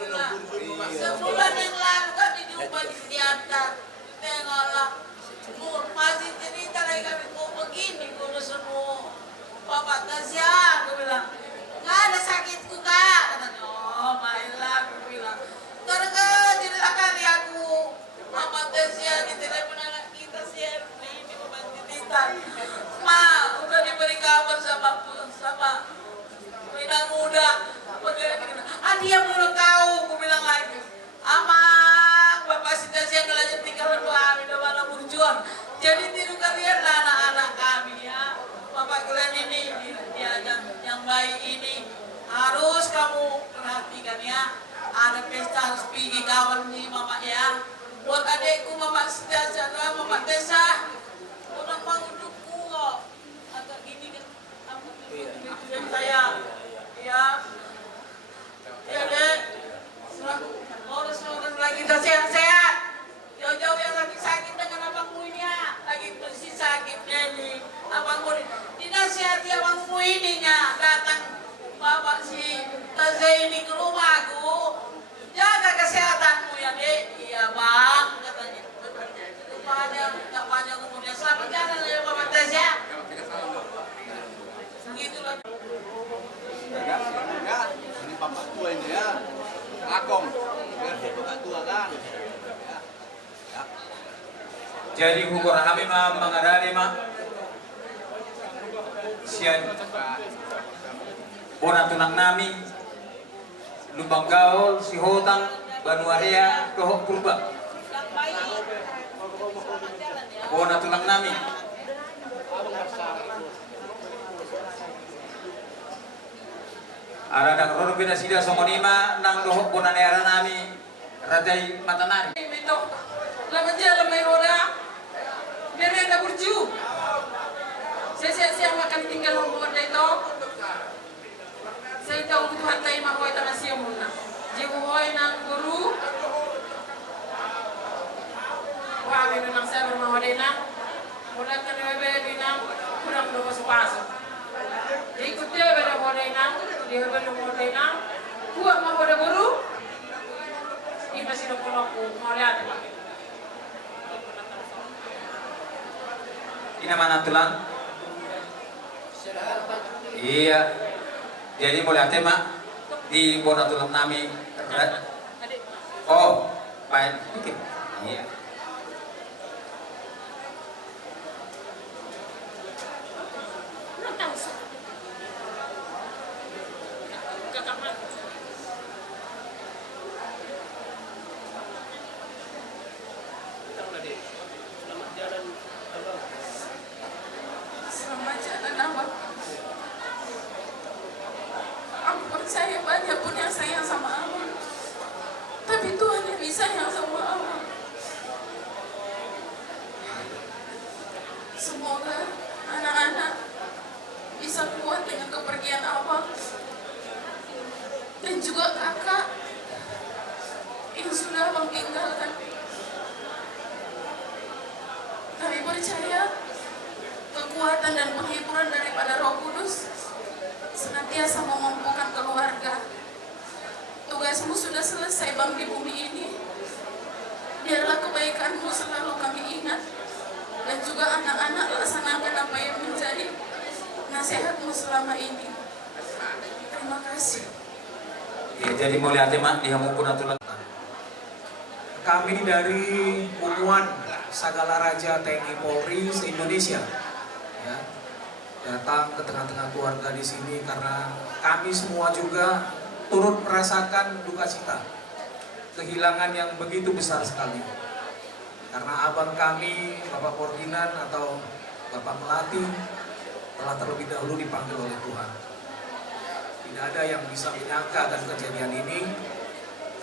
Sebulan yang lalu kami jumpa di Siantar. Tengoklah, masih cerita lagi kami kok begini, kudu semua. Bapak Tasya, aku bilang, nggak ada sakitku kak. Katanya, oh mainlah, aku bilang. Gara-gara cerita kali aku, Bapak Tasya di telepon anak kita Sherly ini Bapak Tititan. Ma, udah diberi kabar sama Minang muda. Dia belum tahu, aku bilang lagi. Amang, Bapak Tasya belajar tinggal kami, udah malah berjuang. Jadi tiru kalian lah anak-anak kami ya. Bapak kalian ini dia yang baik ini harus kamu perhatikan ya. Ada pesta harus pergi kawan nih mama ya. Buat adekku Mama Tasya, Mama Tessa, orang mau untukku kok. Agak gini kan, saya ya. Ya dek, orang lagi kita sehat-sehat. Jauh-jauh yang sakit-sakit dengan abangmu ini ya. Lagi bersih sakitnya ini. Abangmu ini. Dinasihati abangmu ini ya. Datang bapak si Tasya ini ke rumahku. Jaga kesehatanmu ya dek. Iya bang, katanya. Rupanya kemudian selamat jalan ya Bapak Tasya. Begitulah. Ya, ini bapak tua ini ya. Akong, biar dia bapak tua kan. Ya. Jadi hukum kami mengadani mak sian bona tunang nami lubang gaul si hotang banuarea dohok purba bona tunang nami ada dang rono bina sida somonima nang dohok bona neara nami rajai matanari Ito, laban dyan, may roda. Merenda burju. Siya makan tinggal lumur na ito. Sa ito, utuhan tayo mahoy tayo siya muna. Jibuhoy ng guru. Wami na ng sabar mahoy na. Mula ka na bebe na. Kurang lumos paso. Ikut dia beda mahoy na. Dia beda mahoy na. Kuha mahoy guru. Ini masih dok-dok mau lihat Pak. Ini mana tulang? Iya. Jadi mau lihat mak di bona tulang nami. Oh, main. Oke. Iya. Selamat jalan abang. Aku percaya banyak pun yang sayang sama abang. Tapi Tuhan yang bisa sayang sama abang. Semoga anak-anak bisa kuat dengan kepergian abang. Dan juga kakak yang sudah abang tinggalkan. Kami percaya kekuatan dan penghiburan daripada Roh Kudus senantiasa memampukan keluarga. Tugasmu sudah selesai Bang di bumi ini. Biarlah kebaikanmu selalu kami ingat. Dan juga anak-anak laksanakan apa yang menjadi nasihatmu selama ini. Terima kasih. Ya, jadi mau lihat mak dia mau punah tulang. Kami dari Umuan Sagala Raja TNI Polri se-Indonesia ya, datang ke tengah-tengah keluarga di sini karena kami semua juga turut merasakan duka cita kehilangan yang begitu besar sekali karena abang kami Bapak Pordinan atau Bapak Melati telah terlebih dahulu dipanggil oleh Tuhan. Tidak ada yang bisa menyangka dan kejadian ini.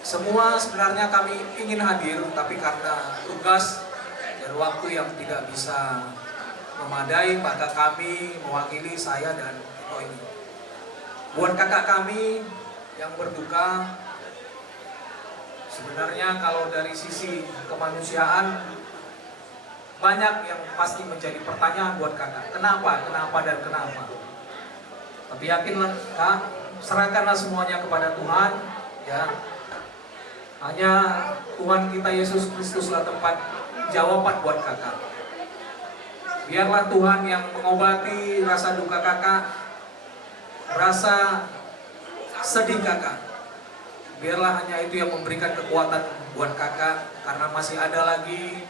Semua sebenarnya kami ingin hadir, tapi karena tugas dan waktu yang tidak bisa memadai, maka kami mewakili saya dan Eko ini. Buat kakak kami yang berduka, sebenarnya kalau dari sisi kemanusiaan, banyak yang pasti menjadi pertanyaan buat kakak. Kenapa, dan kenapa? Tapi yakinlah kak, serahkanlah semuanya kepada Tuhan, ya. Hanya Tuhan kita Yesus Kristuslah tempat jawaban buat kakak. Biarlah Tuhan yang mengobati rasa duka kakak, rasa sedih kakak. Biarlah hanya itu yang memberikan kekuatan buat kakak, karena masih ada lagi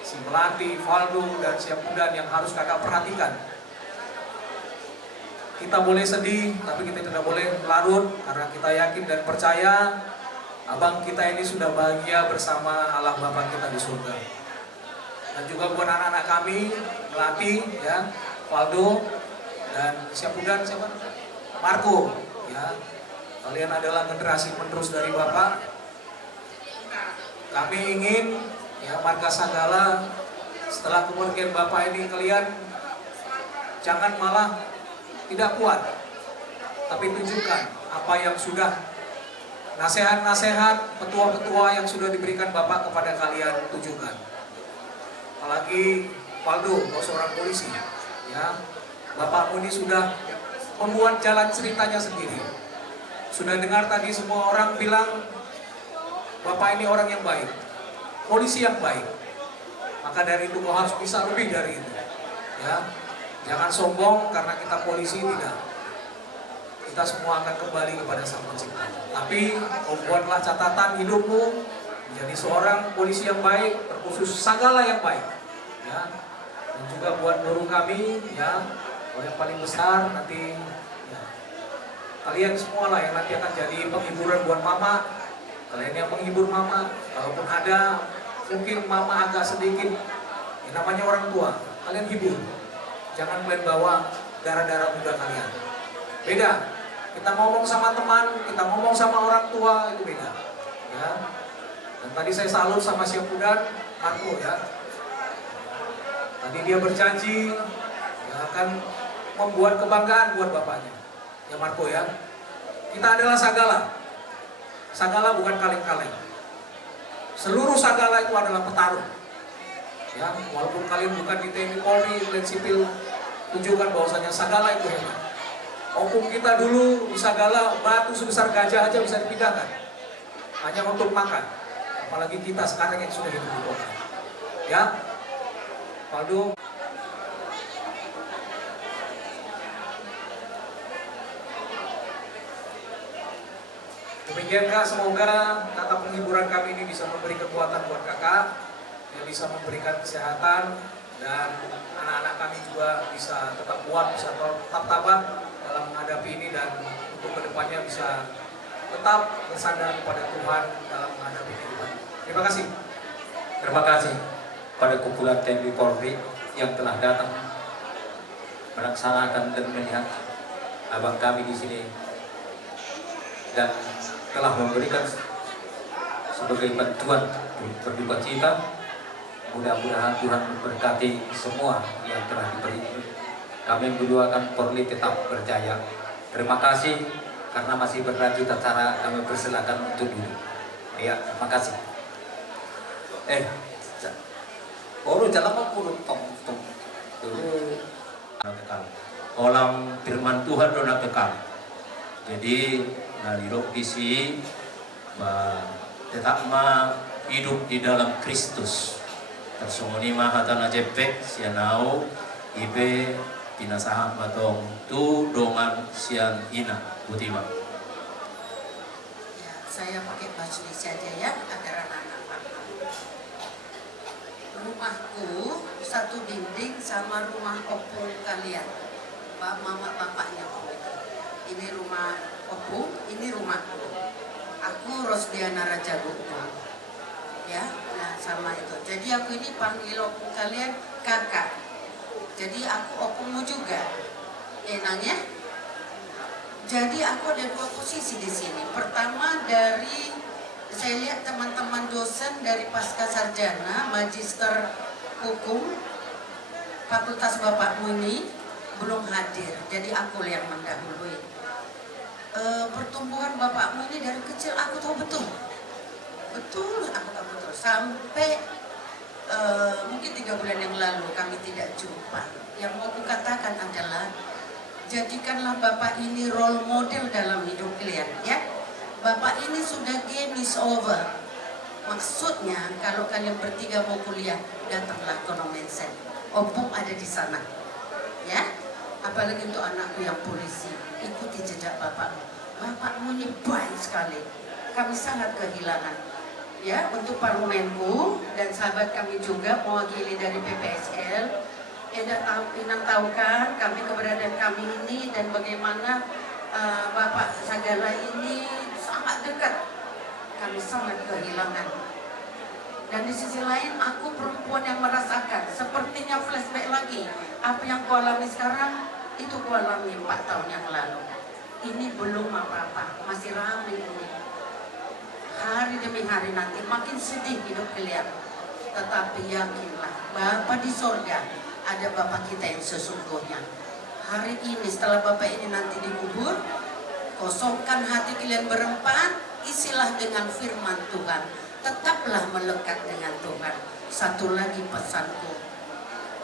si Melati, Valdo, dan Syapudan yang harus kakak perhatikan. Kita boleh sedih, tapi kita tidak boleh larut, karena kita yakin dan percaya abang kita ini sudah bahagia bersama Allah Bapa kita di surga. Dan juga buat anak-anak kami, Melati, ya, Valdo, dan Syapudan, siapa? Marco, ya. Kalian adalah generasi penerus dari Bapak. Kami ingin, ya, Marga Sagala, setelah kepergian Bapak ini kalian jangan malah tidak kuat, tapi tunjukkan apa yang sudah nasihat-nasihat, petua-petua yang sudah diberikan Bapak kepada kalian, tunjukkan. Apalagi Valdo, kau seorang polisi, ya, Bapakmu ini sudah membuat jalan ceritanya sendiri. Sudah dengar tadi semua orang bilang Bapak ini orang yang baik, polisi yang baik. Maka dari itu kau harus bisa lebih dari itu, ya. Jangan sombong karena kita polisi, tidak. Kita semua akan kembali kepada Sang Pencipta. Tapi buatlah catatan hidupmu menjadi seorang polisi yang baik, terkhusus Sagala yang baik, ya. Dan juga buat guru kami, ya, yang paling besar nanti, ya, kalian semua lah yang nanti akan jadi penghiburan buat mama. Kalian yang menghibur mama, kalaupun ada mungkin mama agak sedikit, ya, namanya orang tua, kalian hibur. Jangan kalian bawa darah-darah muda kalian. Beda. Kita ngomong sama teman, kita ngomong sama orang tua, itu beda, ya. Dan tadi saya salut sama Syapudan, Marco, ya. Tadi dia berjanji, ya, akan membuat kebanggaan buat bapaknya, ya, Marco, ya. Kita adalah Sagala. Sagala bukan kaleng-kaleng. Seluruh Sagala itu adalah petarung, ya. Walaupun kalian bukan di TNI Polri, kalian sipil, tunjukkan bahwasanya Sagala itu hebat. Opung kita dulu di Sagala, batu sebesar gajah aja bisa dipindahkan hanya untuk makan. Apalagi kita sekarang yang sudah hidup di kota, ya. Valdo. Demikian Kak, semoga kata penghiburan kami ini bisa memberi kekuatan buat kakak, yang bisa memberikan kesehatan, dan anak-anak kami juga bisa tetap kuat, bisa tetap tabah dalam menghadapi ini, dan untuk kedepannya bisa tetap bersandar kepada Tuhan dalam menghadapi kehidupan. Terima kasih. Terima kasih pada kumpulan TNI Polri yang telah datang melaksanakan dan melihat abang kami di sini dan telah memberikan sebagai bantuan berduka cita. Mudah-mudahan Tuhan memberkati semua yang telah diberi. Kami mendoakan Polri tetap berjaya. Terima kasih karena masih berlanjut acara, kami persilakan untuk duduk. Ya, terima kasih. Orang jalan apa pun tong. Kolam firman Tuhan dona kekal. Jadi nalirok isi tetap hidup di dalam Kristus. Tersunguni mahatana jepek sianau ibe pinasahan batong tu dongan sian ina butima. Ya, saya pakai bahasa Indonesia aja ya, agar anak-anak paham. Rumahku satu dinding sama rumah opung kalian, mama bapaknya opung. Ini rumah opung, ini rumahku. Aku Rosdiana Raja Gupta. Ya, nah sama itu. Jadi aku ini panggil opung kalian kakak. Jadi aku opungmu juga. Enaknya. Jadi aku ada dua posisi di sini. Pertama dari saya lihat teman-teman dosen dari pasca sarjana, magister hukum, fakultas bapakmu ini belum hadir. Jadi aku yang mendahului. Pertumbuhan bapakmu ini dari kecil aku tahu betul. Betul, aku tahu betul. Sampai mungkin 3 bulan yang lalu kami tidak jumpa. Yang mau aku katakan adalah jadikanlah bapak ini role model dalam hidup kalian, ya. Bapak ini sudah game is over. Maksudnya kalau kalian bertiga mau kuliah, datanglah ke Nomensen. Opung ada di sana, ya. Apalagi untuk anakku yang polisi, ikuti jejak bapakmu. Bapakmu ini baik sekali. Kami sangat kehilangan. Ya, untuk parlemenku dan sahabat kami juga mewakili dari PPSL. Inang tahu kan kami keberadaan kami ini dan bagaimana Bapak Sagala ini sangat dekat. Kami sangat kehilangan. Dan di sisi lain aku perempuan yang merasakan sepertinya flashback lagi. Apa yang ku alami sekarang itu ku alami 4 tahun yang lalu. Ini belum apa-apa, masih ramai ini. Hari demi hari nanti makin sedih hidup kalian. Tetapi yakinlah Bapa di sorga ada Bapak kita yang sesungguhnya. Hari ini setelah Bapak ini nanti dikubur, kosongkan hati kalian berempat, isilah dengan firman Tuhan. Tetaplah melekat dengan Tuhan. Satu lagi pesanku,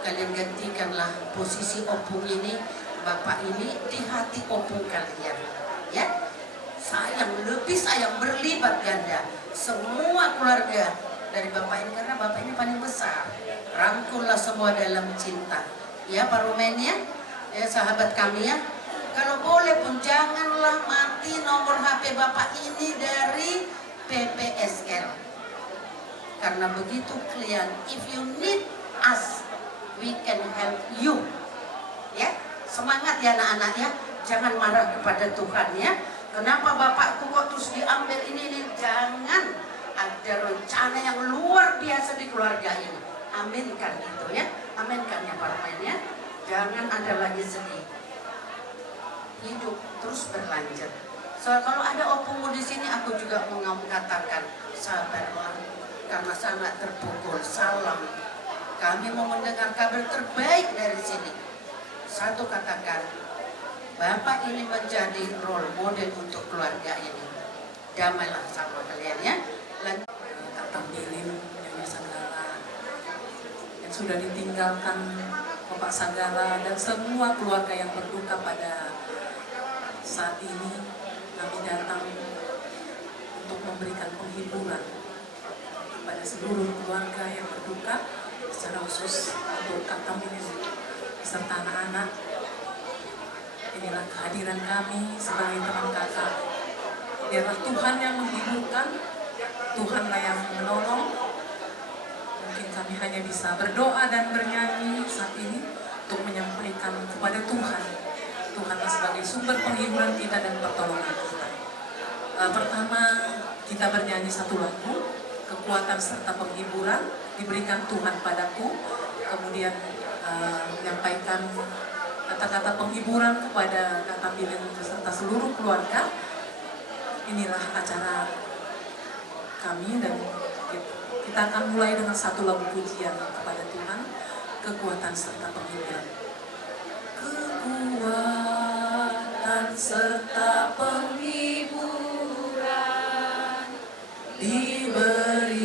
kalian gantikanlah posisi opung ini, Bapak ini di hati opung kalian, ya. Sayang, lebih sayang, berlipat ganda semua keluarga dari Bapak ini, karena Bapak ini paling besar. Rangkullah semua dalam cinta, ya Pak Romania, ya sahabat kami ya. Kalau boleh pun janganlah mati nomor HP Bapak ini dari PPSL. Karena begitu kalian, if you need us, we can help you. Ya, semangat ya anak-anak ya. Jangan marah kepada Tuhan ya. Kenapa bapakku kok terus diambil ini? Jangan ada rencana yang luar biasa di keluarga ini. Aminkan itu ya. Aminkan ya para ya. Jangan ada lagi sedih. Hidup terus berlanjut. So, kalau ada opungmu di sini, aku juga mau katakan sabarlah. Karena sangat terpukul. Salam. Kami mau mendengar kabar terbaik dari sini. Satu katakan, Bapak ini menjadi role model untuk keluarga ini. Damailah sama kalian ya. Kata Bilin yang Sagala yang sudah ditinggalkan Bapak Sagala dan semua keluarga yang berduka pada saat ini. Kami datang untuk memberikan penghiburan pada seluruh keluarga yang berduka, secara khusus untuk Kak Bilin beserta anak-anak. Inilah kehadiran kami sebagai teman kakak. Biarlah Tuhan yang menghiburkan, Tuhanlah yang menolong. Mungkin kami hanya bisa berdoa dan bernyanyi saat ini untuk menyampaikan kepada Tuhan. Tuhanlah sebagai sumber penghiburan kita dan pertolongan kita. Pertama, kita bernyanyi satu lagu, kekuatan serta penghiburan diberikan Tuhan padaku. Kemudian menyampaikan kata-kata penghiburan kepada Kak Bilin beserta seluruh keluarga. Inilah acara kami dan kita akan mulai dengan satu lagu pujian kepada Tuhan, kekuatan serta penghiburan. Kekuatan serta penghiburan diberikan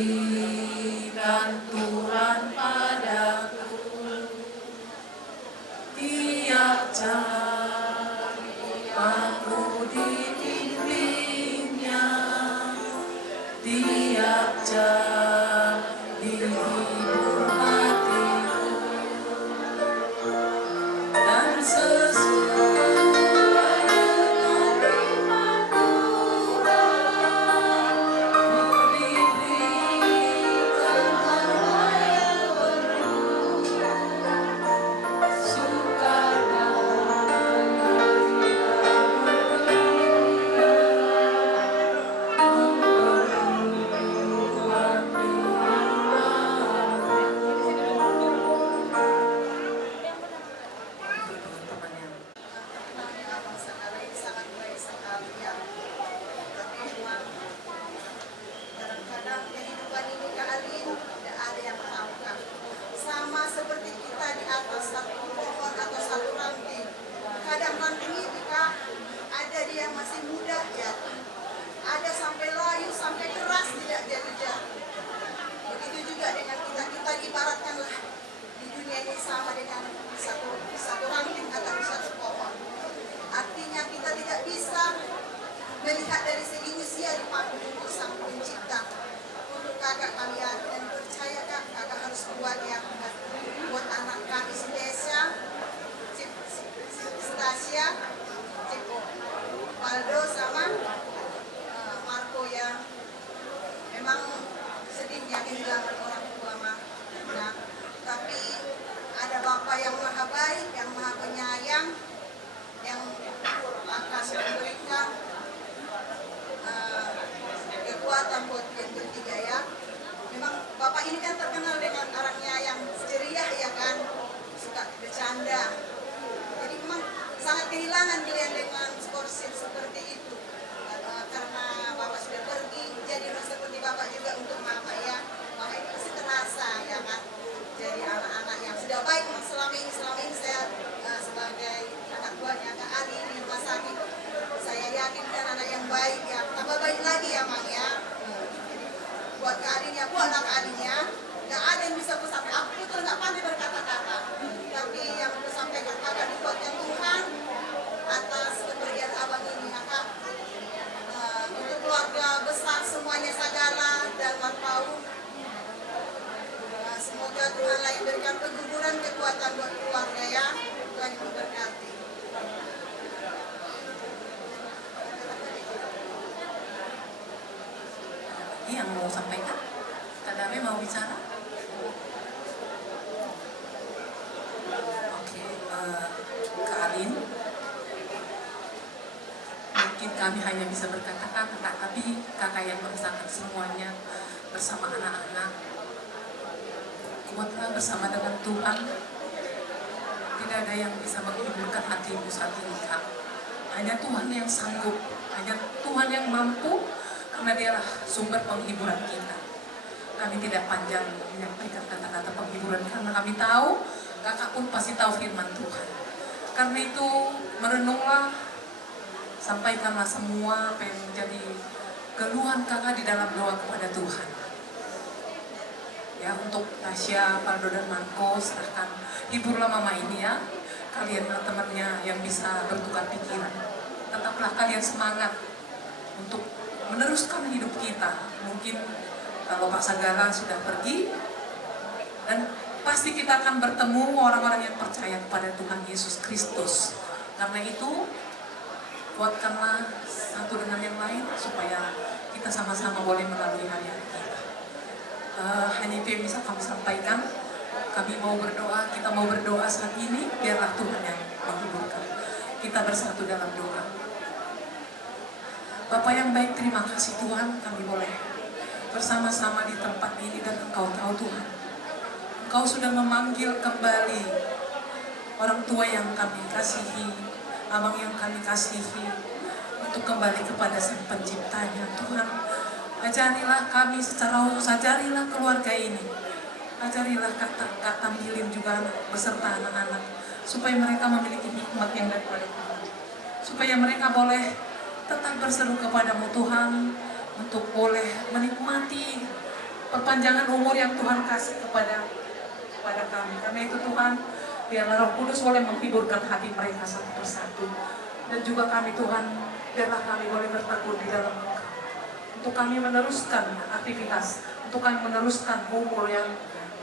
Tuhan padaku. Tiap jam aku dibimbingnya, tiap jam dihibur hatiku, dan sesuai dengan firman Tuhan diberikan apa yang perlu. terbersih seperti itu. Karena Bapak sudah pergi, jadi seperti Bapak juga untuk Mama ya. Mama itu pasti terasa ya kan. Jadi anak-anak yang sudah baik selama ini saya sebagai anak buahnya Kak Adi di rumah sakit, saya yakin kan anak yang baik ya, tambah baik lagi ya Mang ya. Jadi buat Kak Adinya, buat anak Adinya, nggak ada yang bisa kusampaikan. Aku itu nggak pandai berkata-kata, tapi yang aku sampaikan kakak dikuatkan Tuhan atas kepergian abang ini ya Kak. Untuk keluarga besar semuanya Sagala dan Marpau, semoga Tuhan lain berikan keguguran kekuatan buat keluarga ya. Tuhan memberkati. Ini yang mau sampaikan? Kak Dame mau bicara? Oke, Kak Alin. Mungkin kami hanya bisa berkata-kata, tapi kakak yang merasakan semuanya bersama anak-anak. Kuatlah bersama dengan Tuhan. Tidak ada yang bisa menghiburkan hatimu saat ini, Kak. Hanya Tuhan yang sanggup, hanya Tuhan yang mampu, karena Dialah sumber penghiburan kita. Kami tidak panjang menyampaikan kata-kata penghiburan, karena kami tahu, kakak pun pasti tahu firman Tuhan. Karena itu, merenunglah, sampaikanlah semua apa yang menjadi keluhan kakak di dalam doa kepada Tuhan. Ya, untuk Tasya, Paldo, dan Marco, serahkan, hiburlah mama ini ya. Kalianlah temannya yang bisa bertukar pikiran. Tetaplah kalian semangat untuk meneruskan hidup kita. Mungkin kalau Pak Sagala sudah pergi, dan pasti kita akan bertemu orang-orang yang percaya kepada Tuhan Yesus Kristus. Karena itu, kuatkanlah satu dengan yang lain supaya kita sama-sama boleh melalui hari-hari kita. Hanya itu yang bisa kami sampaikan. Kami mau berdoa, kita mau berdoa saat ini, biarlah Tuhan yang menghiburkan. Kita bersatu dalam doa. Bapak yang baik, terima kasih Tuhan, kami boleh bersama-sama di tempat ini, dan Engkau tahu Tuhan, Engkau sudah memanggil kembali orang tua yang kami kasihi, abang yang kami kasihi, untuk kembali kepada Sang Penciptanya. Tuhan, ajarilah kami secara khusus, ajarilah keluarga ini, ajarilah Kak Tamilin juga beserta anak-anak, supaya mereka memiliki hikmat yang daripada Tuhan, supaya mereka boleh tetap berseru kepadamu Tuhan, untuk boleh menikmati perpanjangan umur yang Tuhan kasih kepada kami. Karena itu Tuhan, biarlah Roh Kudus boleh menghiburkan hati mereka satu persatu, dan juga kami Tuhan, biarlah kami boleh bertekun di dalam Engkau, untuk kami meneruskan aktivitas, untuk kami meneruskan umur yang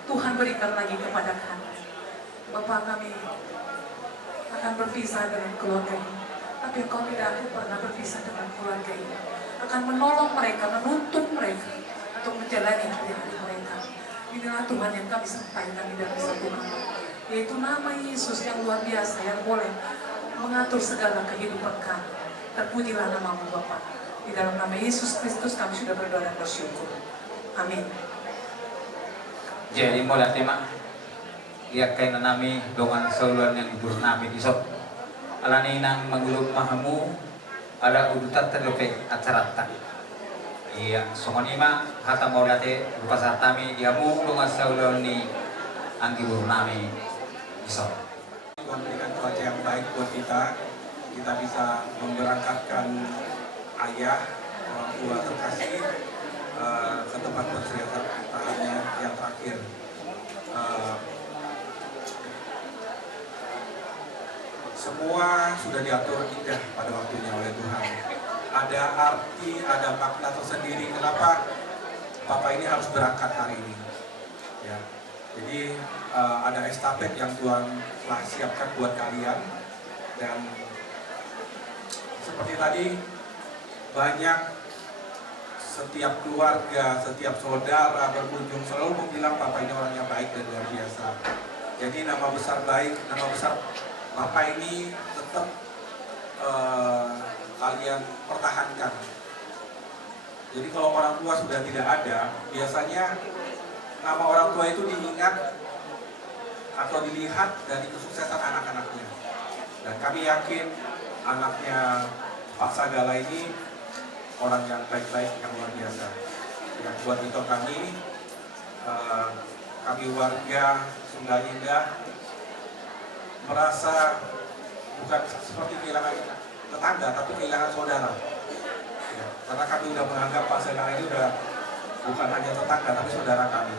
Tuhan berikan lagi kepada kami. Bapak, kami akan berpisah dengan keluarga ini, tapi Engkau tidak akan pernah berpisah dengan keluarga ini, akan menolong mereka, menuntun mereka untuk menjalani hari-hari mereka. Inilah Tuhan yang kami sampaikan di dalam satu nama, yaitu nama Yesus yang luar biasa, yang boleh mengatur segala kehidupan kami. Terpujilah namamu Bapa. Di dalam nama Yesus Kristus kami sudah berdoa dan bersyukur. Amin. Jadi mulai tema ia kainan nami dengan sauluan yang diburu nami isok alani nang magulog mahamu ada udutat terlepe acarata. Iya, songonima hata mau date lupa satami diamu dengan sauluan ni ang diburu nami isok. Tuhan berikan cuaca yang baik buat kita bisa memberangkatkan ayah, orang tua terkasih ke tempat peristirahatan yang terakhir. Semua sudah diatur indah pada waktunya oleh Tuhan. Ada arti, ada makna tersendiri kenapa Bapak ini harus berangkat hari ini. Ya. Jadi ada estafet yang Tuhan telah siapkan buat kalian, dan seperti tadi banyak setiap keluarga, setiap saudara berkunjung selalu bilang Bapak ini orangnya baik dan luar biasa. Jadi nama besar baik, nama besar Bapak ini tetap kalian pertahankan. Jadi kalau orang tua sudah tidak ada, biasanya nama orang tua itu diingat atau dilihat dari kesuksesan anak-anaknya. Dan kami yakin anaknya Pak Sagala ini orang yang baik-baik, yang luar biasa. Ya, buat itu kami warga Sunda Indah merasa bukan seperti kehilangan tetangga, tapi kehilangan saudara. Ya, karena kami sudah menganggap Pak Sagala ini sudah bukan hanya tetangga, tapi saudara kami.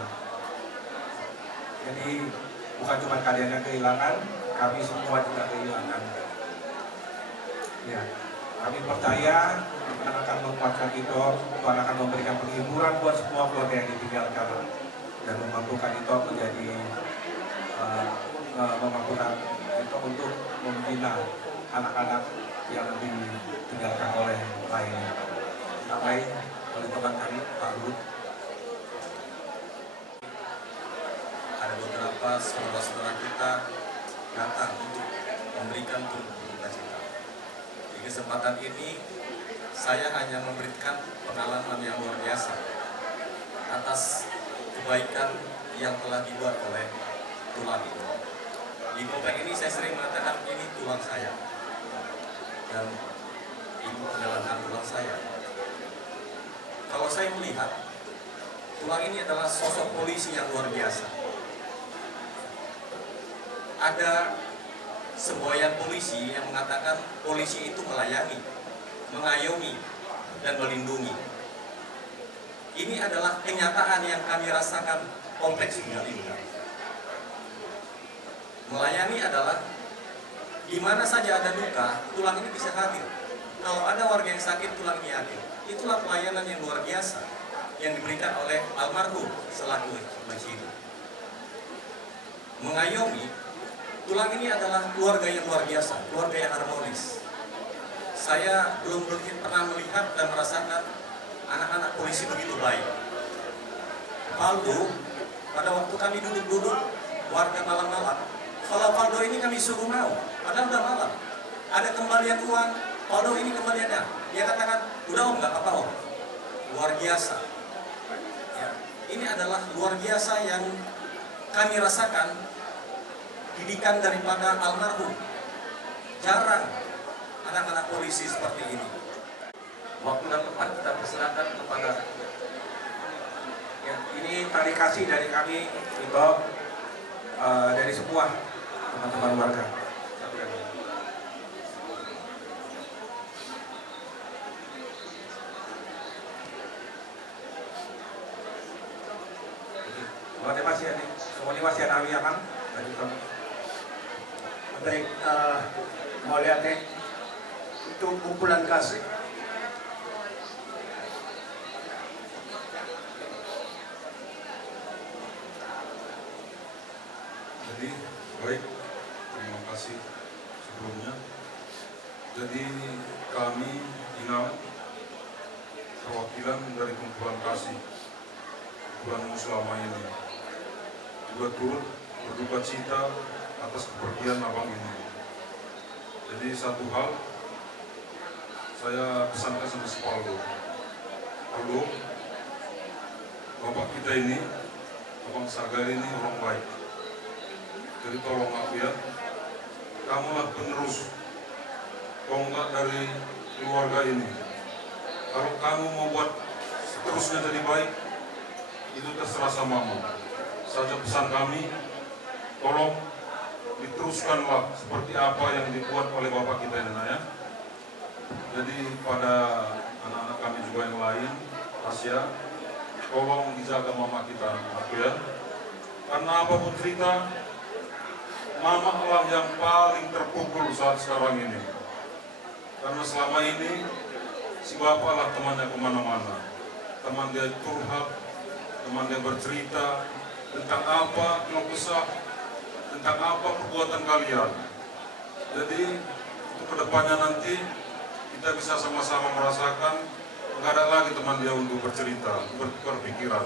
Jadi bukan cuma kalian yang kehilangan, kami semua juga kehilangan. Ya, kami percaya Tuhan akan menguatkan kita, Tuhan akan memberikan penghiburan buat semua keluarga yang ditinggalkan dan memampukan itu menjadi memampukan itu untuk membina anak-anak yang ditinggalkan oleh lainnya. Sampai oleh teman kami, Pak Luhut. Ada beberapa saudara-saudara kita datang untuk memberikan turut berduka cita. Di kesempatan ini, saya hanya memberikan pengalaman yang luar biasa atas kebaikan yang telah dibuat oleh tulang itu. Di komplek ini saya sering mengatakan ini tulang saya dan ibu adalah tulang saya. Kalau saya melihat tulang ini adalah sosok polisi yang luar biasa. Ada semboyan polisi yang mengatakan polisi itu melayani, mengayomi, dan melindungi. Ini adalah kenyataan yang kami rasakan kompleks Sunda Indah. Melayani adalah di mana saja ada duka, tulang ini bisa hadir. Kalau ada warga yang sakit, tulang ini hadir. Itulah pelayanan yang luar biasa yang diberikan oleh almarhum selaku Majidu. Mengayomi, tulang ini adalah keluarga yang luar biasa, keluarga yang harmonis. Saya belum pernah melihat dan merasakan anak-anak polisi begitu baik. Faldo, pada waktu kami duduk-duduk warga malam-malam, kalau Faldo ini kami suruh mau, padahal udah malam. Ada kembalian uang, Faldo ini kembaliannya. Dia katakan, udah om, nggak apa-apa om. Luar biasa. Ya, ini adalah luar biasa yang kami rasakan didikan daripada almarhum. Jarang anak-anak polisi seperti ini. Waktu dan tempat kita persilakan kepada Ya, ini tali kasih dari kami itu dari semua teman-teman warga. Semuanya masih ada, semuanya masih ada awiakan dari kami. Baik, mau lihat itu kumpulan kasih. Jadi, baik, terima kasih sebelumnya. Jadi kami Inam, perwakilan dari kumpulan kasih, kumpulan selama ini, juga turut berduka cita atas kepergian abang ini. Jadi satu hal, saya pesankan sama si Faldo. Faldo, bapak kita ini, abang Sagala ini orang baik. Jadi tolong aku ya, kamulah penerus tonggak dari keluarga ini. Kalau kamu mau buat seterusnya jadi baik, itu terserah samamu. Saja pesan kami, tolong diteruskanlah seperti apa yang dibuat oleh bapak kita ini ya. Jadi pada anak-anak kami juga yang lain, Tasya, tolong dijaga mama kita, aku ya. Karena apapun cerita, mama lah yang paling terpukul saat sekarang ini. Karena selama ini, si bapak lah temannya kemana-mana. Teman dia curhat, teman dia bercerita tentang apa keluh kesah, tentang apa perbuatan kalian. Jadi, untuk kedepannya nanti, kita bisa sama-sama merasakan, nggak ada lagi teman dia untuk bercerita, berpikiran.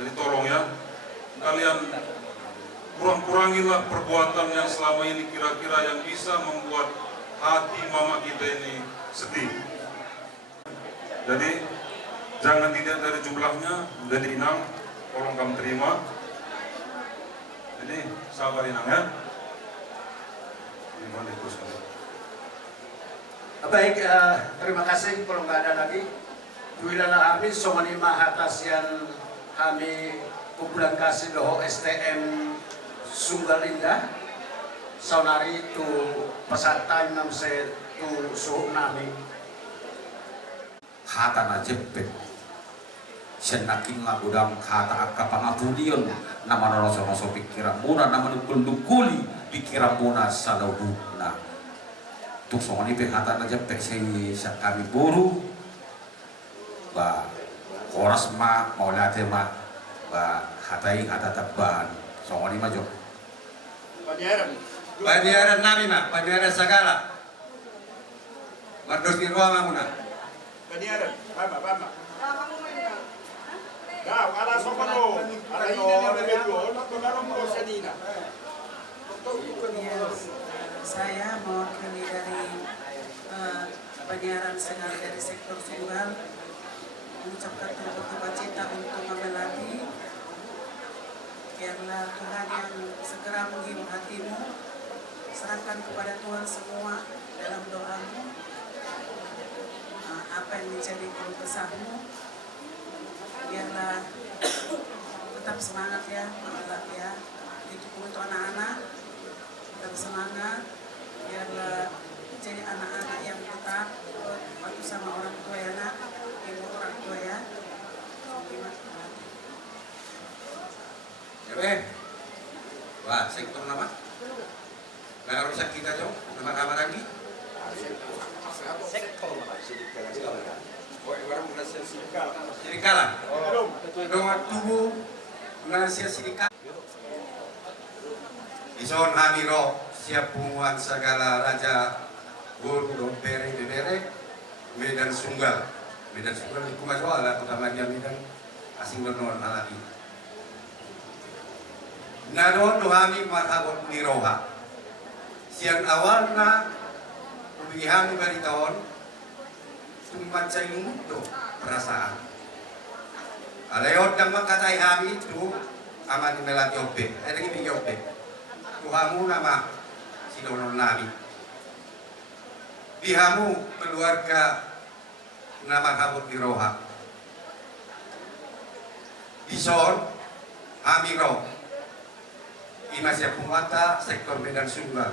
Jadi tolong ya, kalian kurang-kurangilah perbuatan yang selama ini kira-kira yang bisa membuat hati mama kita ini sedih. Jadi jangan dilihat dari jumlahnya, jadi Inang, tolong kamu terima. Jadi sabar Inang ya. Terima diteruskan. Baik, terima kasih. Kalau nggak ada lagi, Duilala Amin Somanima Hatasian kami kumpulan kasih doho STM Sunggalinda Saunari tu pasatan nam se tu suhu nami. Kata na jepet senakin nga udang kata akka pangapudion nama nono pikiran muna nama nukul-nukuli pikiran muna sa lawuna tuk songani pe kata na jepet sa kami buru ba oras ma maulate ma ba hatai kata taban songani ma jok padiaran nami ma padiaran sagala mardos ni ruang muna Padiaran, bama. Kau ala sopano, ala ina na bebelo, nak mengalami proses ina. Saya mewakili dari penyiaran Sengal dari sektor Sunggal mengucapkan terima cita untuk Mamelati. Biarlah Tuhan yang segera menghibur hatimu, serahkan kepada Tuhan semua dalam doamu. Apa yang menjadi keluh kesahmu, biarlah tetap semangat ya, maaf ya, itu untuk anak-anak, tetap semangat, biarlah jadi anak-anak yang tetap waktu sama orang tua ya nak, ibu orang tua ya. Ya wah sektor nama, nggak harus kita jauh, nama kamar lagi. Sirikalan. Dengan tubuh Malaysia Sirikalan. Ison hamiro siap punguan segala raja guru dompere bebere Medan Sunggal. Medan Sunggal di Kumajawa lah utama dia Medan asing non alami. Naron dohami marhabot niroha. Siang awalna Ubihami bari tahun tumancay lumuto perasaan. Alayot ng makatai hami itu aman melat yope. Ada lagi yope. Tuhamu nama si donon nami. Bihamu keluarga nama habut di roha. Bison Amiro. Imasya Pumata sektor Medan Sunggal.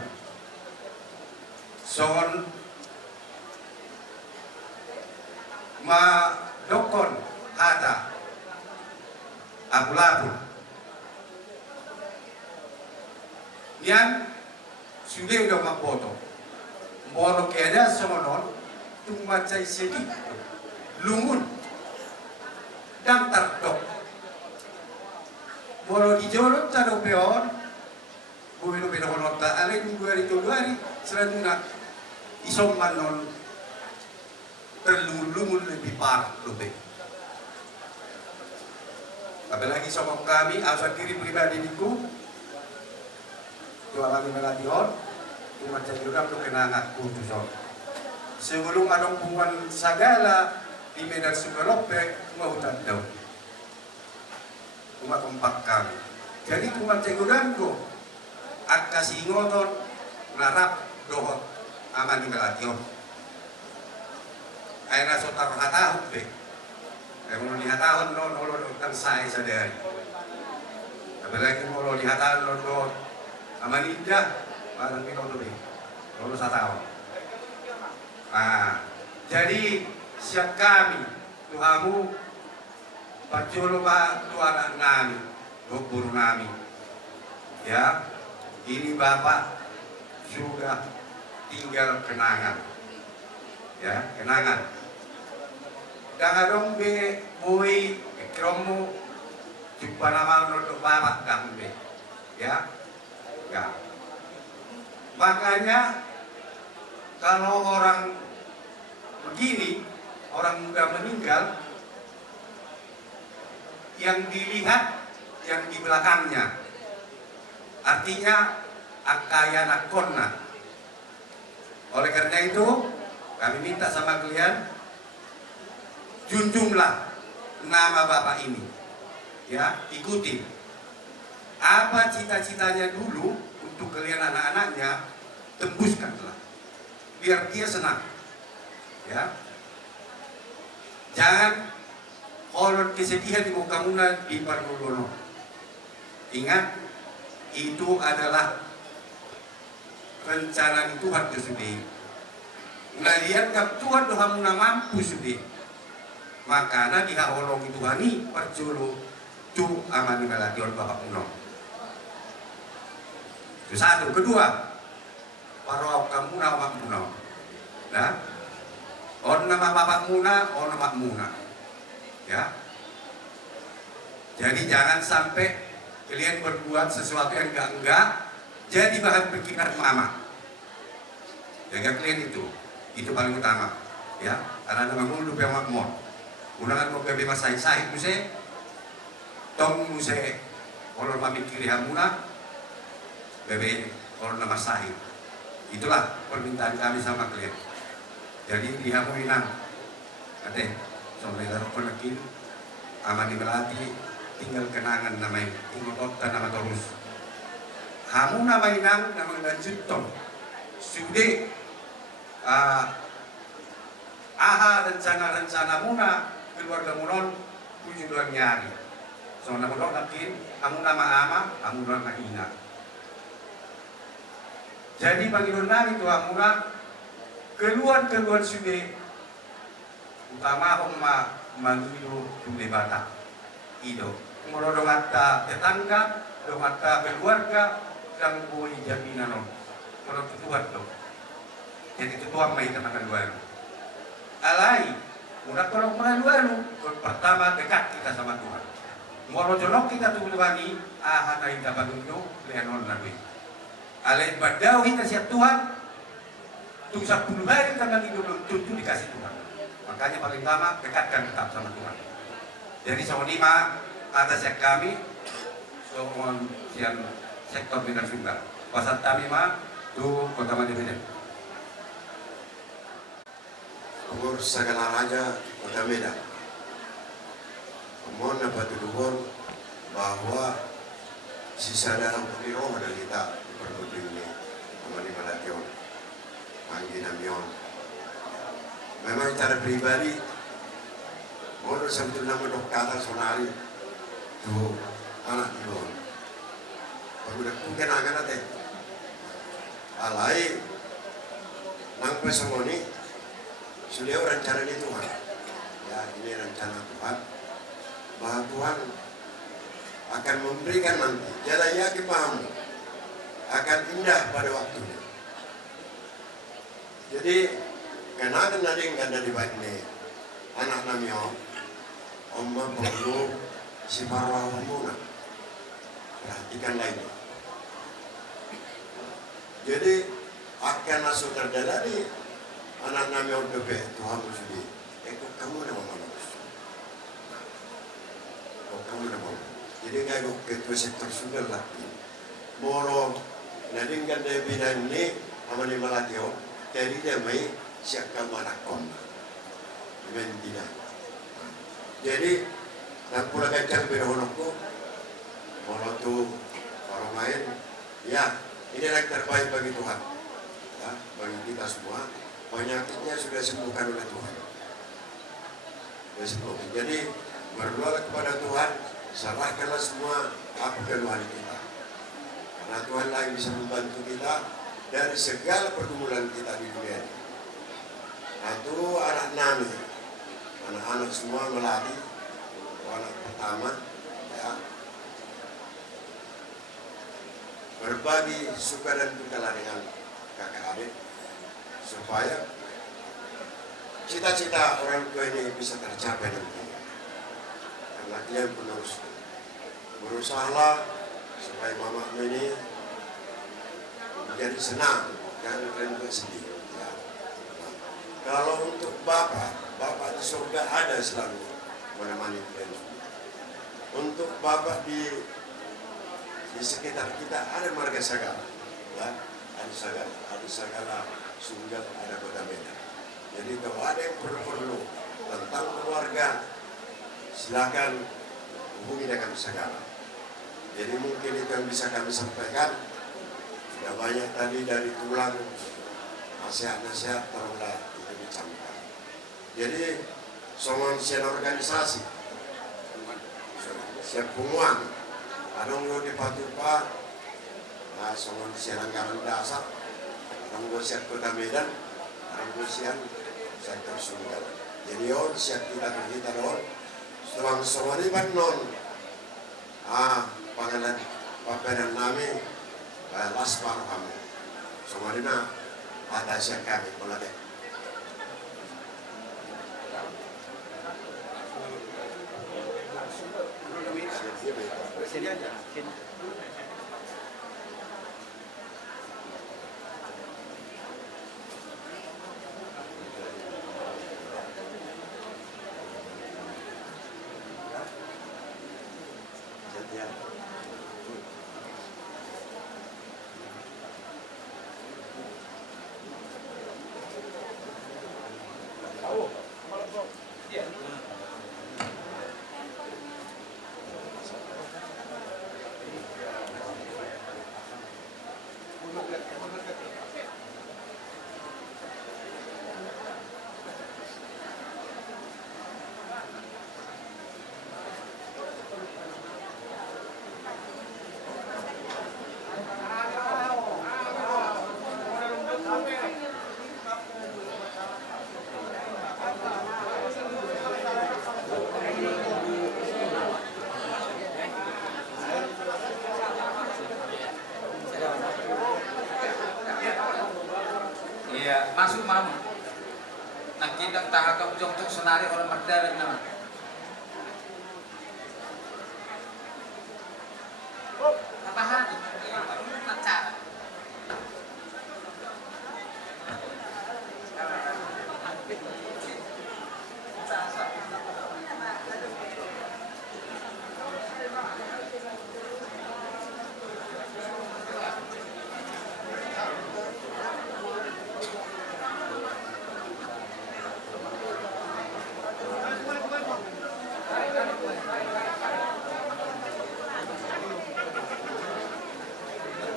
Son ma dokon hata abulabu yan sudah do mapoto moro keda sonon tumacay sedi lungun dan tardok moro di jorot tado peon bumino pinahonota alay duari selanjutnya isom manon terlungun lebih parah lebih. Apalagi sama kami asal diri pribadi niku dua kali meladion cuma cenderung tuh kenangan kuduson. Sebelum ada hubungan segala di Medan Sungalope mau tandau cuma kompak kami. Jadi cuma cenderung tuh akasi ngotot narap dohot aman di meladion. Aina sotar hatahun be, mau dihatahun lo kan saya sadari. Apalagi mau dihatahun lo amaninda, barang kita be, lo satahun. Jadi siap kami, Tuhamu, paculu pak tu anak nami, guru nami, ya, ini bapak sudah tinggal kenangan, ya kenangan. Dangadong be boy kromo jumpa nama untuk bapak dambe ya makanya kalau orang begini orang muda meninggal yang dilihat yang di belakangnya artinya akayana konna. Oleh karena itu kami minta sama kalian junjunglah nama bapak ini, ya ikuti apa cita-citanya dulu untuk kalian anak-anaknya, tembuskanlah biar dia senang. Ya, jangan kalau kesedihan di muka muna di Parmulono. Ingat, itu adalah rencana Tuhan itu sudah. Nah dianggap Tuhan Tuhan muna mampu sudah. Makanya dihaolong Tuhan ini perculu tu amani melation bapak kuno. Itu satu. Kedua, parau kamu nama kuno. Nah, on nama bapak muna, on nama muna. Ya. Jadi jangan sampai kalian berbuat sesuatu yang enggak jadi bahan pikiran mama. Jaga kalian itu paling utama. Ya, karena nama mulu yang makmur. Undangan mau gabi masai-sai muse, tong muse, kalau mamikiri hamuna, gabi kalau nama sahih. Itulah permintaan kami sama kalian. Jadi dihamuinang, kate, sampai lalu penekin, aman dimelati, tinggal kenangan namanya, ingokota nama terus. Hamu nama inang, nama lanjut tong, sudah, aha rencana muna keluarga munon tujuh doang nyari. So nama dok nakin, hamu nama ama, hamu nama ina. Jadi bagi nami tu hamuna keluar sudah utama homa mangido tunde bata ido moro dongata tetangga dongata keluarga dan boy jaminan moro tutuat do jadi tutuang mai teman luar alai udah kalau luar pertama dekat kita sama Tuhan moro jolok kita tuh Tuhan ahana ita badunyo leanon nabi alai badau kita siap Tuhan untuk 10 hari tanggal hidup tentu dikasih Tuhan. Makanya paling lama dekatkan tetap sama Tuhan. Jadi sama lima atas yang kami soal yang sektor bina sunggal. Pasal kami mah tu kota Medan. Pengurus segala raja kota Medan. Mohon dapat didukung bahwa sisa dalam pemilu ada kita berkumpul ini kembali melatihan. Namion. Memang cara pribadi, orang sambil nama dokter sonari, tu anak itu, baru dah mungkin agak nanti. Alai, nang pesongoni, sudah rencana ini Tuhan. Ya ini rencana Tuhan, bahwa Tuhan akan memberikan nanti. Jadi yakin paham, akan indah pada waktunya. Jadi kenapa nanti nggak ada di ini anak namanya Oma perlu si parwa muna perhatikan lainnya. Jadi akan langsung terjadi anak namanya bebe Tuhan musuh ikut kamu nama manusia. Kamu nama. Jadi nggak ketua sektor sumber lagi. Moro nanti nggak ada bidang ini amani malatio. Dari dia mai siapkan manakom, tidak. Jadi nak pula kacang berhonokku, kalau tu orang main, ya ini yang terbaik bagi Tuhan, ya, bagi kita semua. Penyakitnya sudah sembuhkan oleh Tuhan. Jadi berdoa kepada Tuhan, serahkanlah semua apa keluhan kita, karena Tuhan lah yang bisa membantu kita dari segala pergumulan kita di dunia ini. Nah itu anak nami, anak-anak semua melatih, anak pertama, ya, berbagi suka dan duka dengan kakak adik, supaya cita-cita orang tua ini bisa tercapai nanti. Karena dia penerus, berusahalah supaya mama ini jadi senang dan kalian sedih. Ya. Nah, kalau untuk bapak di surga ada selalu menemani kalian. Untuk bapak di sekitar kita ada marga segala, ya, ada segala surga, ada kota Medan. Jadi kalau ada yang perlu tentang keluarga, silakan hubungi dengan segala. Jadi mungkin itu yang bisa kami sampaikan. Sudah banyak tadi dari tulang nasihat-nasihat tolonglah itu dicampurkan. Jadi somon sian organisasi, sian pumuan, adong lo di Patupa, nah somon sian anggaran dasar, adong lo sian Kota Medan, adong lo sian sektor Sunggal. Jadi on sian kita on, selang somoni ban non, pangalan papanan nami, laspar kami, somoni na ada sian kami mulai. Iya, masuk mam. Nak kita tahap jongtok senari orang merdeka nama. Apa hati? Macam.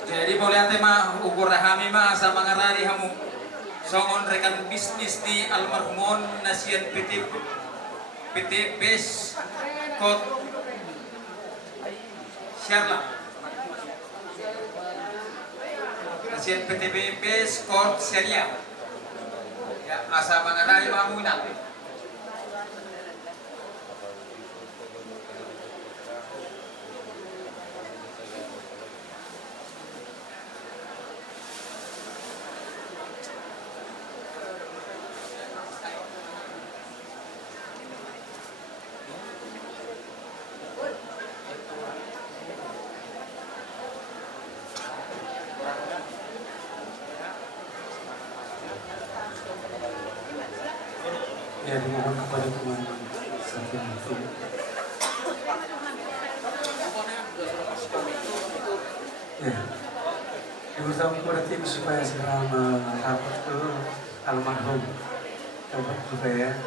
Jadi boleh tema ukur rahami mah sama ngarari hamu songon rekan bisnis di almarhumon nasian PT Bes Kot Syarla nasian PT Bes Kot Syariah ya asa mengarari mamu nanti. Ya, dimohon kepada Tuhan Sakian itu. Ya, diberitahu kepada tim supaya segera merapat ke almarhum supaya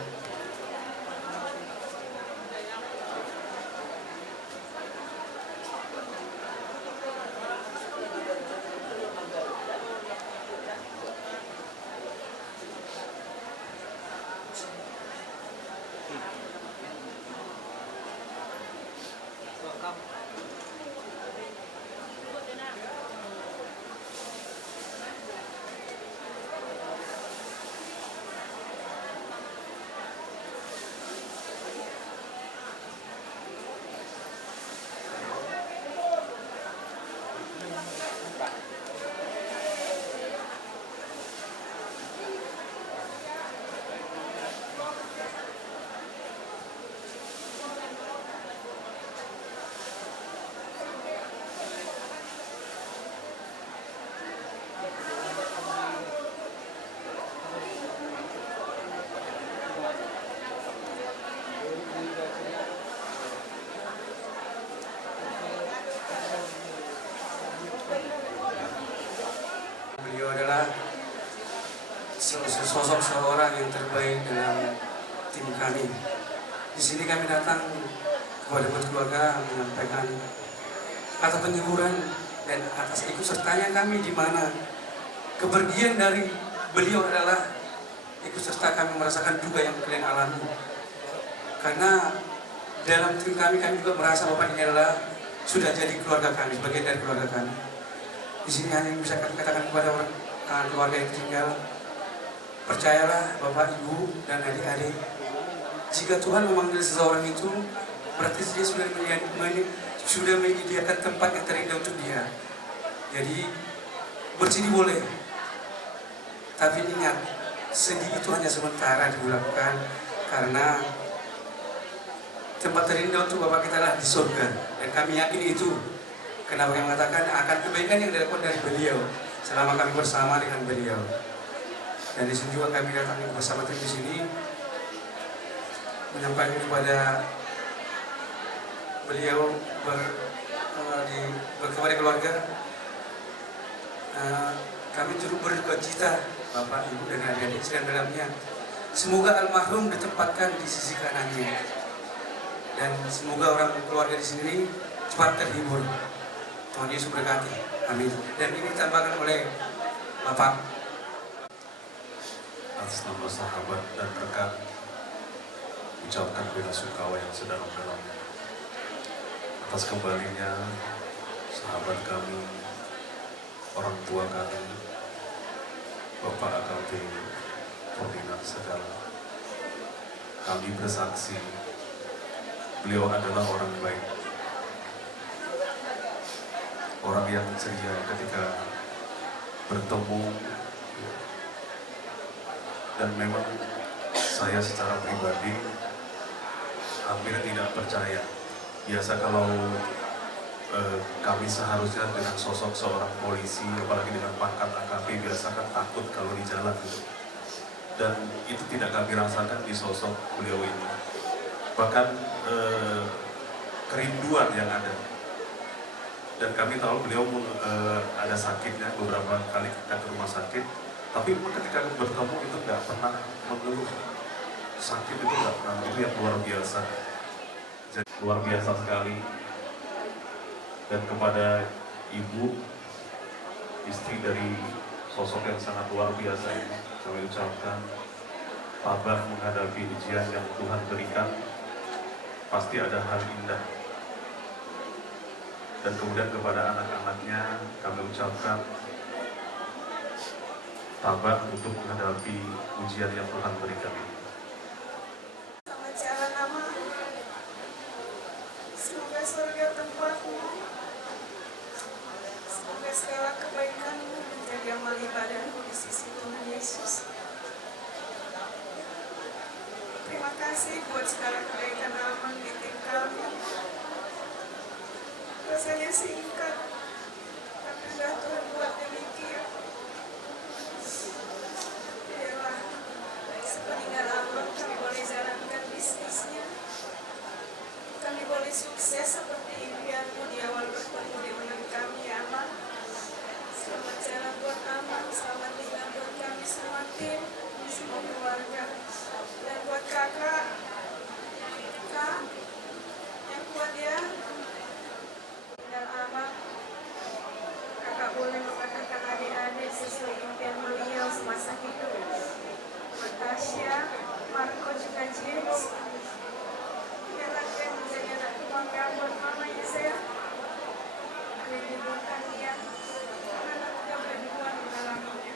sosok seorang yang terbaik dalam tim kami. Di sini kami datang kepada keluarga menyampaikan kata penghiburan dan atas ikut sertanya kami di mana kepergian dari beliau adalah ikut serta kami merasakan juga yang kalian alami. Karena dalam tim kami juga merasa Bapak ini adalah sudah jadi keluarga kami, bagian dari keluarga kami. Di sini hanya bisa kami katakan kepada orang keluarga yang tinggal, percayalah Bapak, Ibu, dan adik-adik, jika Tuhan memanggil seseorang itu, berarti dia sudah menyediakan tempat yang terindah untuk dia. Jadi bersedih boleh, tapi ingat, sedih itu hanya sementara dilakukan, karena tempat terindah untuk Bapak kita adalah di surga, dan kami yakin itu. Kenapa kami mengatakan akan kebaikan yang dilakukan dari beliau selama kami bersama dengan beliau. Dan di sini juga kami datang bersama tim di sini menyampaikan kepada beliau kepada keluarga, kami turut berduka cita Bapak, Ibu, dan adik-adik sekalian dalamnya. Semoga almarhum ditempatkan di sisi kanannya, dan semoga orang keluarga di sini cepat terhibur. Tuhan Yesus berkati. Amin. Dan ini ditambahkan oleh Bapak. Atas nama sahabat dan rekan, ucapkan bela sungkawa yang sedalam-dalamnya atas kembalinya sahabat kami, orang tua kami, Bapak AKP Ferdinand Sagala. Kami bersaksi beliau adalah orang baik, orang yang ceria ketika bertemu, dan memang saya secara pribadi hampir tidak percaya. Biasa kalau kami seharusnya dengan sosok seorang polisi, apalagi dengan pangkat AKP, biasa kan takut kalau di jalan gitu. Dan itu tidak kami rasakan di sosok beliau ini. Bahkan kerinduan yang ada. Dan kami tahu beliau ada sakitnya, beberapa kali kita ke rumah sakit, tapi ketika bertemu itu nggak pernah mengeluh. Sakit itu nggak pernah, itu yang luar biasa. Jadi luar biasa sekali. Dan kepada ibu, istri dari sosok yang sangat luar biasa ini, kami ucapkan tabah menghadapi ujian yang Tuhan berikan. Pasti ada hal indah. Dan kemudian kepada anak-anaknya kami ucapkan tabah untuk menghadapi ujian yang Tuhan berikan ini. Selamat jalan Mama. Semoga surga tempatmu. Semoga segala kebaikanmu menjadi amal ibadahmu di sisi Tuhan Yesus. Terima kasih buat segala kebaikan Amang di tim kami. Rasanya singkat, tapi sudah Tuhan buat demikian. Biarlah sepeninggal Amang kami boleh jalankan bisnisnya. Kami boleh sukses seperti impianmu di awal bertemu dengan kami, Amang. Selamat jalan buat Amang, selamat tinggal buat kami semua tim, semua keluarga. Dan buat kakak, Kak, yang kuat ya. Dan Amang, kakak boleh mengatakan adik-adik sesuai impian beliau semasa hidup. Buat Tasya, Marco juga James, biarlah kalian menjadi anak kebanggaan buat mama ya saya. Kalian dibuatkan dia, karena tidak berduaan mengalaminya.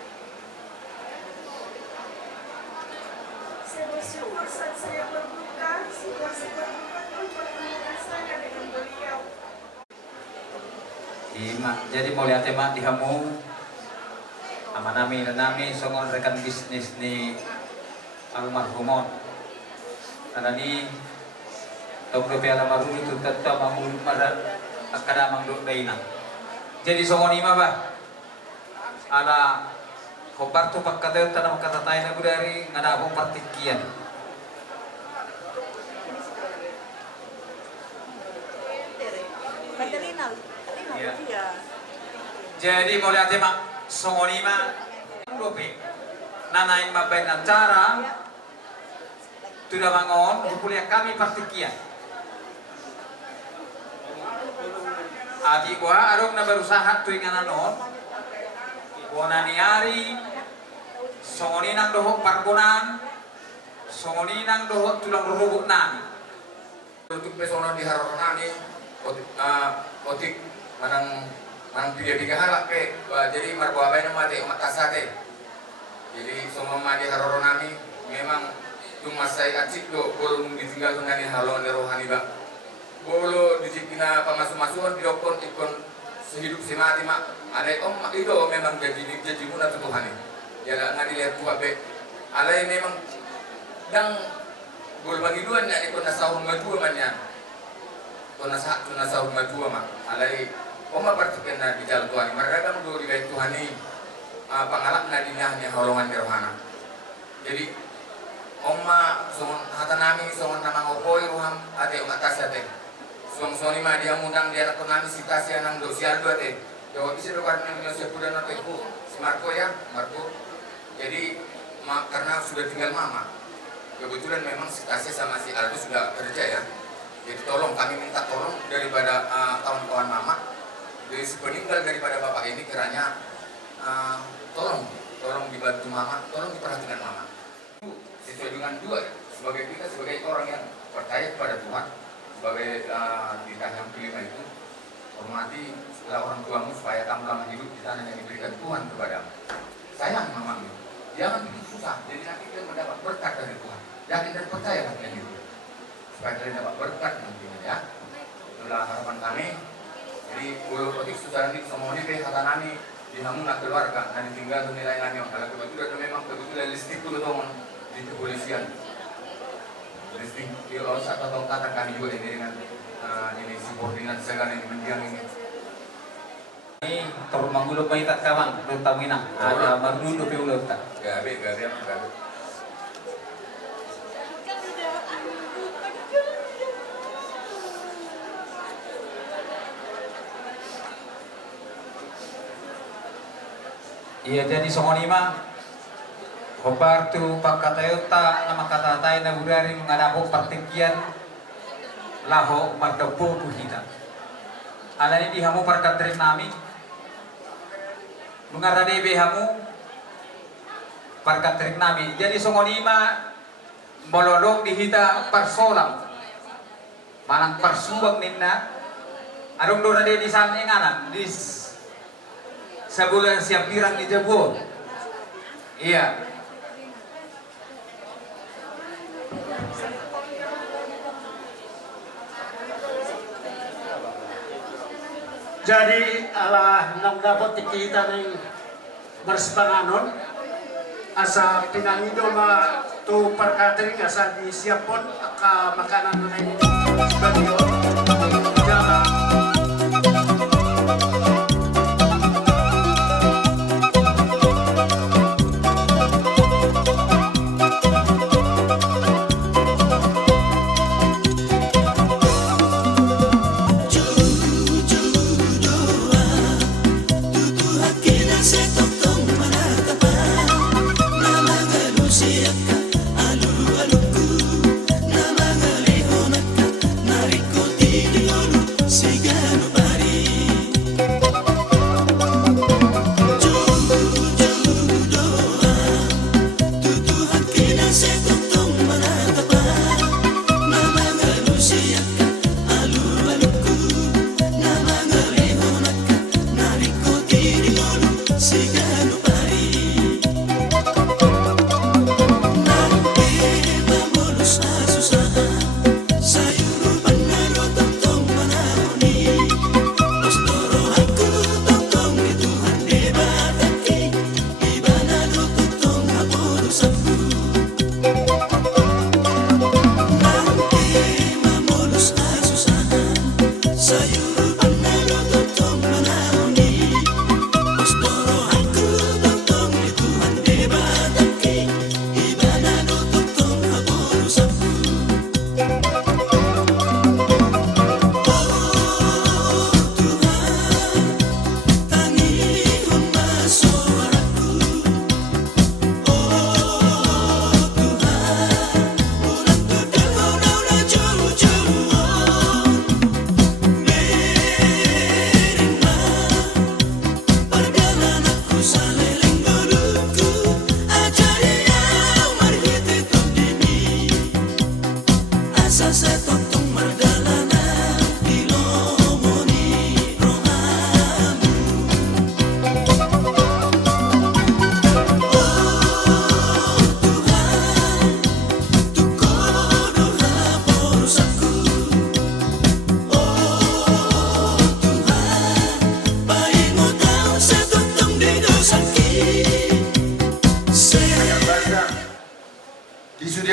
Saya bersyukur saat saya berbuka, situasi berbuka Tuhan menemukan saya dengan beliau. Jadi mau lihat tema di hamu ama nami songon rekan bisnis ni almarhumon karena ni toko piala baru itu tetap mangul pada akada mangduk daina. Jadi songon ima bah ada kobar tu pak kata tanam kata tayo na dari ngada akong partikian. Ya. Jadi mau lihat tema songonima dope nanain mabain acara sudah bangun kuliah kami partikian adi gua adong na berusaha tu ingan anon gua naniari songonina nang doho pargonan, songoninang doho tulang rurubuk nami. Untuk pesono di haroran nami, otik manang tiga halak pe, jadi marbuabai nama te umat kasate. Jadi semua madi haroran nami memang cuma saya acik do belum ditinggal dengan halon rohani ba. Bolo dicipina pamasu-masuhan diokon ikon sehidup semati mak. Alai om itu memang jadi muna Tuhan ini. Ya nggak dilihat tua be. Alai memang dang gol bagi dua nggak ikut nasahun maju mannya. Nasahun maju mak. Alai om apa percikan di jalan Tuhan. Mereka kan di bait Tuhan ini pangalak nadinahnya holongan rohana. Jadi omma songon hatanami songon nama ngopoi ruham ate umat kasate. Soni mah dia mundang dia nak nami sitasi anang dosial dua teh. Jawab bisa dokan yang sepudan atau ibu si Marco ya, Marco. Jadi karena sudah tinggal mama, kebetulan memang sitasi sama si Aldo sudah kerja ya. Jadi tolong kami minta tolong daripada kawan-kawan mama, dari sepeninggal daripada bapak ini kiranya tolong dibantu mama, tolong diperhatikan mama. Sesuai dengan dua sebagai kita sebagai orang yang percaya kepada Tuhan, sebagai titah yang kelima itu hormati orang tuamu supaya kamu lama hidup di tanah yang diberikan Tuhan kepadamu. Sayang mamamu, jangan bikin susah, jadi nanti kita mendapat berkat dari Tuhan. Yakin dan percaya kalian itu, supaya kalian dapat berkat nantinya ya. Itulah harapan kami. Jadi ulu otik susah nanti semuanya deh kata nami dihamun keluarga dan tinggal nilai nami. Kalau kebetulan memang kebetulan listik dulu dong di kepolisian. Listing di Rosa atau kata kami juga ini dengan ini subordinat segala ini mendiang ini. Ini turun manggulung bayi tak kawan, rutang minang. Ada mardu dope ulo tak. Gabe. Iya jadi songonima. Kopar tu pakatayota nama kata tay na urari mengadapo pertikian laho mardopo buhita. Alani dihamu perkatrin nami mengarade behamu perkatrin nami. Jadi songonima mololong dihita persolam manang persuang ninna adong dorade di sana enganan di sebulan siap pirang di jebol. Iya. Jadi Allah nang dapat kita ning bersepananon asa pinangido ma tu perkatering asa disiapon ka makanan ning bagyo jala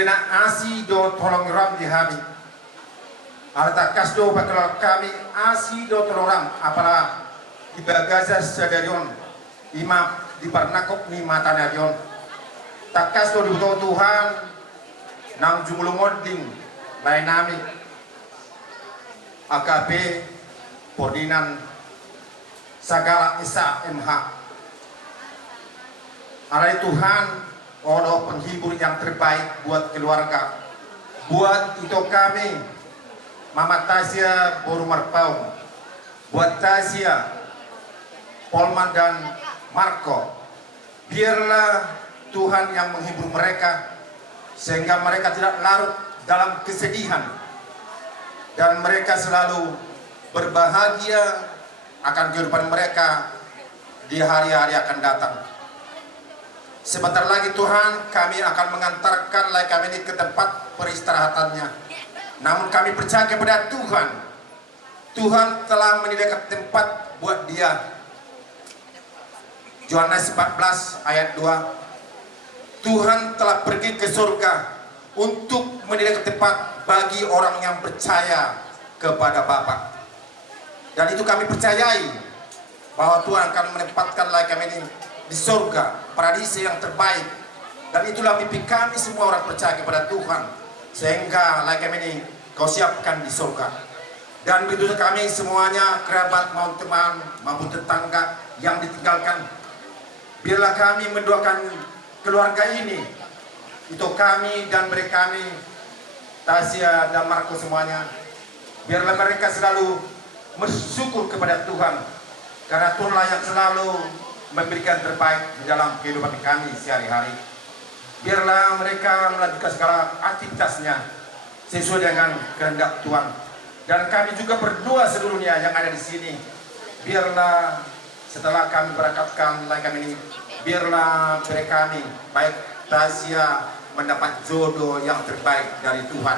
sena asi do tolong ram di hami. Alta kasdo bakal kami asi do tolong ram apalah di bagaza sadarion imam di parnakop ni mata narion. Tak kasdo di butuh Tuhan nang jumlah moding lain nami AKP Pordinan Sagala Isa MH. Alai Tuhan, Allah penghibur yang terbaik buat keluarga, buat itu kami, Mama Tasya Boru Marpau, buat Tasya, Polman dan Marco. Biarlah Tuhan yang menghibur mereka, sehingga mereka tidak larut dalam kesedihan, dan mereka selalu berbahagia akan kehidupan mereka di hari-hari akan datang. Sebentar lagi Tuhan, kami akan mengantarkan lai kami ini ke tempat peristirahatannya. Namun kami percaya kepada Tuhan. Tuhan telah menyediakan tempat buat dia. Yohanes 14 ayat 2. Tuhan telah pergi ke surga untuk menyediakan tempat bagi orang yang percaya kepada Bapa. Dan itu kami percayai bahwa Tuhan akan menempatkan lai kami ini di surga, paradisi yang terbaik. Dan itulah mimpi kami semua orang percaya kepada Tuhan, sehingga lai kami ini Kau siapkan di surga. Dan begitu kami semuanya, kerabat maupun teman maupun tetangga yang ditinggalkan, biarlah kami mendoakan keluarga ini, itu kami dan mereka kami, Tasya dan Marco semuanya, biarlah mereka selalu bersyukur kepada Tuhan, karena Tuhanlah yang selalu memberikan terbaik di dalam kehidupan kami sehari-hari. Biarlah mereka melanjutkan segala aktivitasnya sesuai dengan kehendak Tuhan. Dan kami juga berdoa seluruhnya yang ada di sini, biarlah setelah kami berangkatkan lai kami ini, biarlah mereka kami, baik Tasya mendapat jodoh yang terbaik dari Tuhan.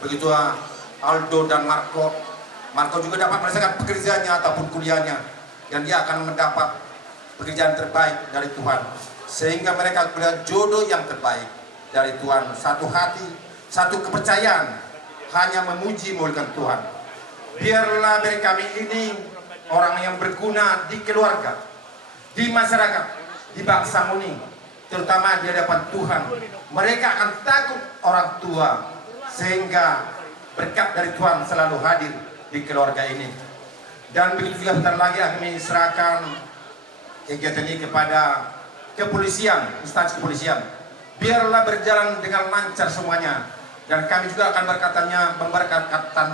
Begitu Aldo dan Marco juga dapat merasakan pekerjaannya ataupun kuliahnya, dan dia akan mendapat pekerjaan terbaik dari Tuhan, sehingga mereka melihat jodoh yang terbaik dari Tuhan. Satu hati, satu kepercayaan, hanya memuji memuliakan Tuhan. Biarlah mereka ini orang yang berguna di keluarga, di masyarakat, di bangsa Muni, terutama di hadapan Tuhan. Mereka akan takut orang tua, sehingga berkat dari Tuhan selalu hadir di keluarga ini. Dan begitu juga bentar lagi kami serahkan kegiatan ini kepada kepolisian, instansi kepolisian. Biarlah berjalan dengan lancar semuanya, dan kami juga akan memberkatkan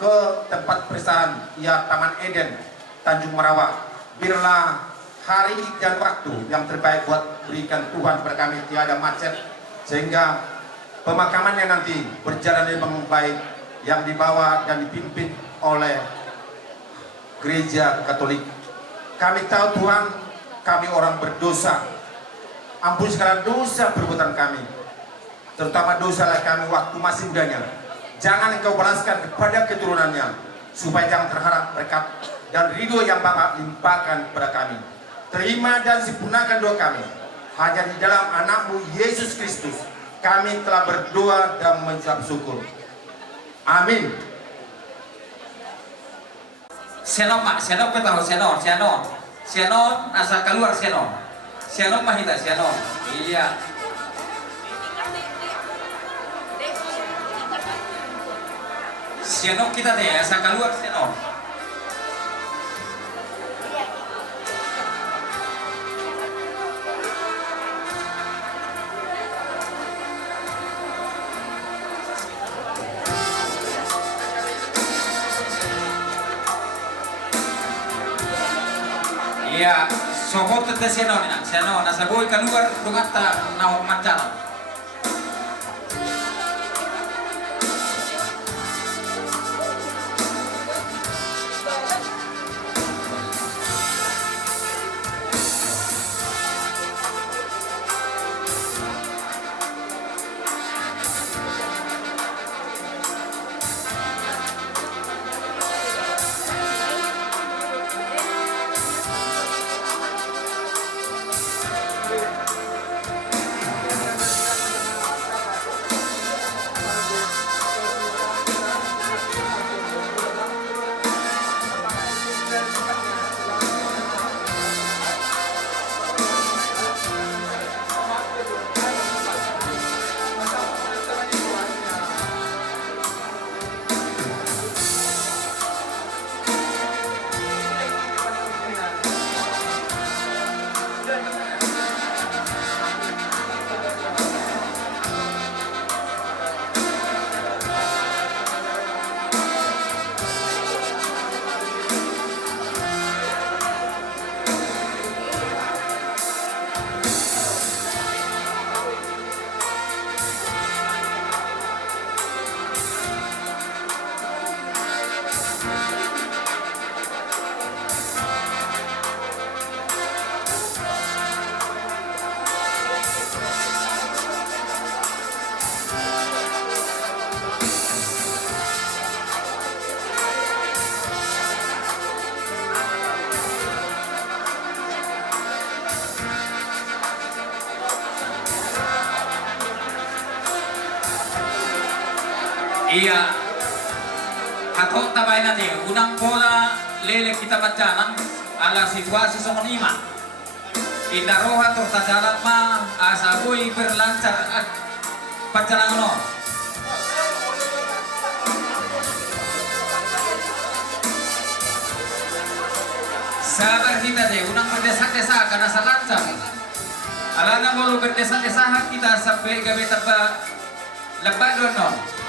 ke tempat peristirahatan, ya Taman Eden Tanjung Merawat. Biarlah hari dan waktu yang terbaik buat berikan Tuhan kepada kami, tiada macet, sehingga pemakamannya nanti berjalan dengan baik, yang dibawa dan dipimpin oleh Gereja Katolik. Kami tahu Tuhan, kami orang berdosa. Ampuni segala dosa perbuatan kami, terutama dosa kami waktu masih mudanya. Jangan Engkau balaskan kepada keturunannya, supaya jangan terharap berkat dan ridho yang Bapa limpahkan kepada kami. Terima dan sempurnakan doa kami. Hanya di dalam Anak-Mu Yesus Kristus kami telah berdoa dan mengucap syukur. Amin. Senon mak, senon kita tahu senon asal keluar senon mahita senon. Iya. Senon kita deh asal keluar senon. Iya, sobot tete senon nasa boy keluar dugata naon mancal. Iya. Hatok tabay natin, unang pola lele kita berjalan ala situasi songonima. Indaroha to tajalan ma asaboy berlancar perjalanan no. Sabar kita deh, unang berdesa-desa karena salancar. Alana baru berdesa-desa kita sampai gawe tebak lebat dono.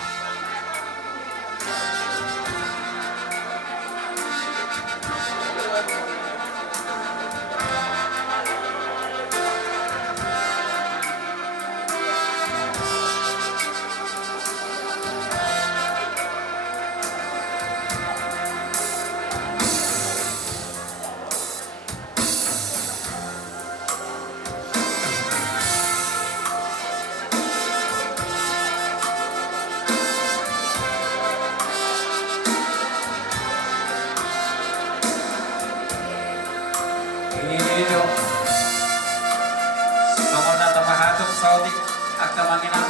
Ini Songon atau mahatuk saudik akamangina.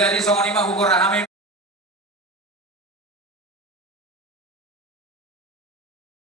jadi songonima hukur rahami